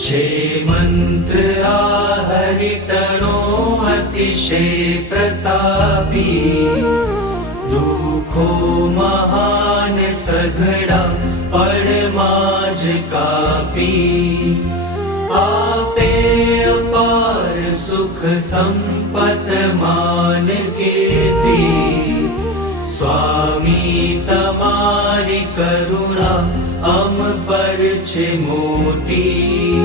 જે મંત્ર આ હરિતણો અતિશય પ્રતાપી, દુઃખો મહાન સઘળા પળમાં જ કાપી, આપે અપાર સુખ સંપત માન કીર્તિ, સ્વામી તમારી કરુણા અમ પર છે મોટી.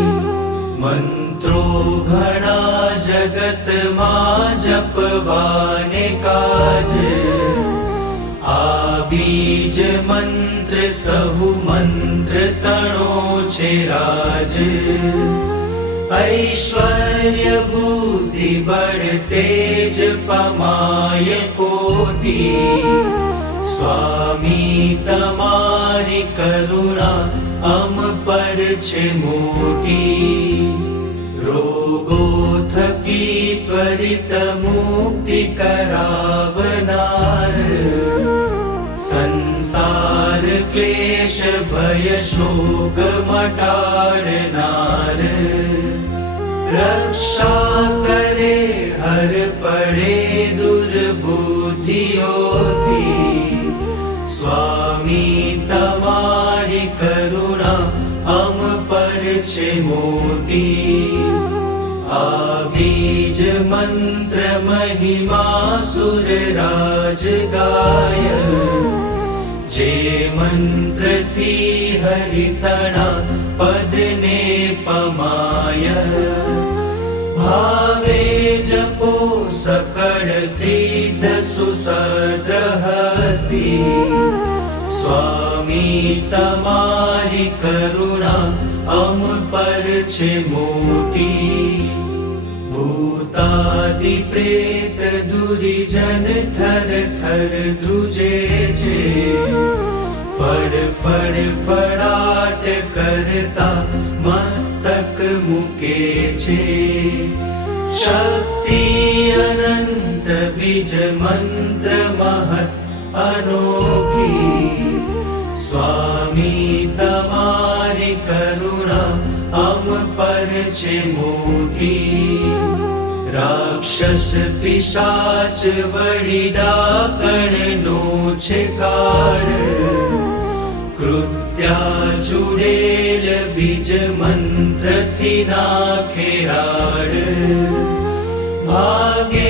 મંત્રો ઘણા જગતમાં જપવાને કાજ, આ બીજ મંત્ર સહુ મંત્ર તણો છે રાજ. ઐશ્વર્ય બુદ્ધિ બળ તેજ પમાય કોટી, સ્વામી તમારી કરુણા અમ પર છે મોટી. રોગો થકી ત્વરિત મુક્તિ કરાવનાર, સંસાર ક્લેશ ભય શોક મટાડનાર, રક્ષા કરે હર પડે દુર્બુદ્ધિઓથી, સ્વામી તમારી કરુણા અમ પર છે મોટી. આ બીજ મંત્ર મહિમા સુર રાજ ગાય, જે મંત્રથી હરિતણા પદને પમાય. ભાવે જપો સકળ સિદ્ધ સુસદ્ર હસ્તી, સ્વામી તમારી કરુણા અમ પર છે મોટી. ભૂતાદિ પ્રેત દુરીજન થર થર ધ્રુજે છે, ફળ ફળ ફળાટ કરતા મસ્તક મૂકે છે. શક્તિ અનંત બીજ મંત્ર મહત અનોખી, સ્વામી તમારી કરુણા અમ પર છે મોટી. રાક્ષસ પિશાચ વળી ડાકણનો છે કાળ, કૃત્યા ચુડેલ બીજ મંત્રથી નાખે રાડ. ભાગે